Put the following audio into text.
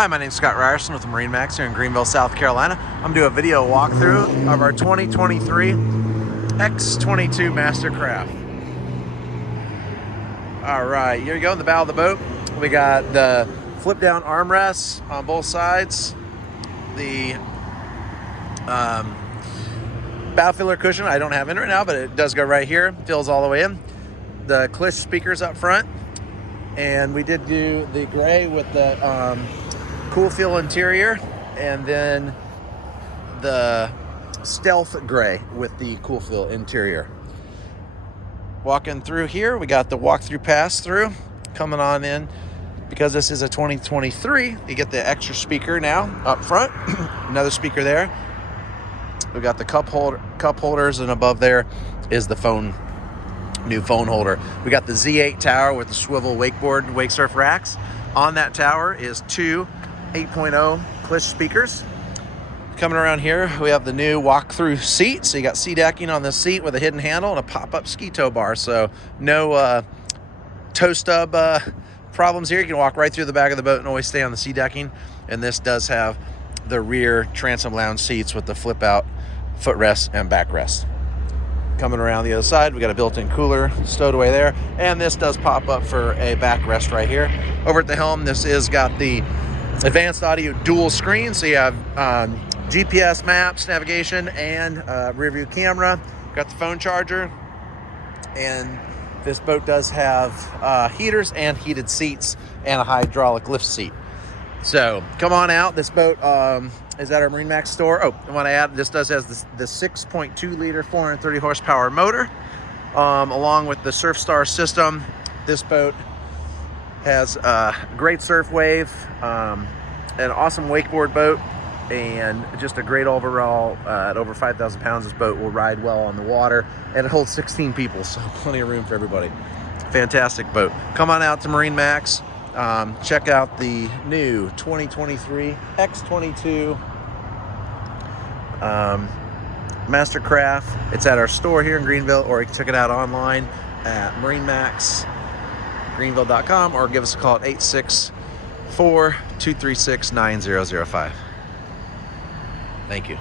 Hi, my name is Scott Ryerson with MarineMax here in Greenville, South Carolina. I'm doing a video walkthrough of our 2023 X22 MasterCraft. All right, here you go in the bow of the boat. We got the flip down armrests on both sides. The bow filler cushion, I don't have in right now, but it does go right here. Fills all the way in. The Clish speakers up front. And we did do the gray with the cool feel interior, and then the stealth gray with the cool feel interior. Walking through here, we got the walk-through pass-through coming on in. Because this is a 2023, you get the extra speaker now up front. Another speaker there. We've got the cup holders, and above there is the new phone holder. We got the Z8 tower with the swivel wakeboard wake surf racks. On that tower is two 8.0 Clish speakers. Coming around here, we have the new walk-through seat. So you got sea decking on the seat with a hidden handle and a pop-up ski tow bar. So no toe stub problems here. You can walk right through the back of the boat and always stay on the sea decking. And this does have the rear transom lounge seats with the flip-out footrest and backrest. Coming around the other side, we got a built-in cooler stowed away there, and this does pop up for a backrest right here. Over at the helm, this is got the advanced audio dual screen, so you have GPS maps, navigation, and rear view camera. Got the phone charger, and this boat does have heaters and heated seats and a hydraulic lift seat. So come on out. This boat is at our MarineMax store. Oh, I want to add, this does has the 6.2 liter 430 horsepower motor, along with the SurfStar system. This boat has a great surf wave, an awesome wakeboard boat, and just a great overall. At over 5,000 pounds, this boat will ride well on the water, and it holds 16 people, so plenty of room for everybody. Fantastic boat. Come on out to MarineMax. Check out the new 2023 X22 MasterCraft. It's at our store here in Greenville, or you can check it out online at MarineMaxGreenville.com, or give us a call at 864-236-9005. Thank you.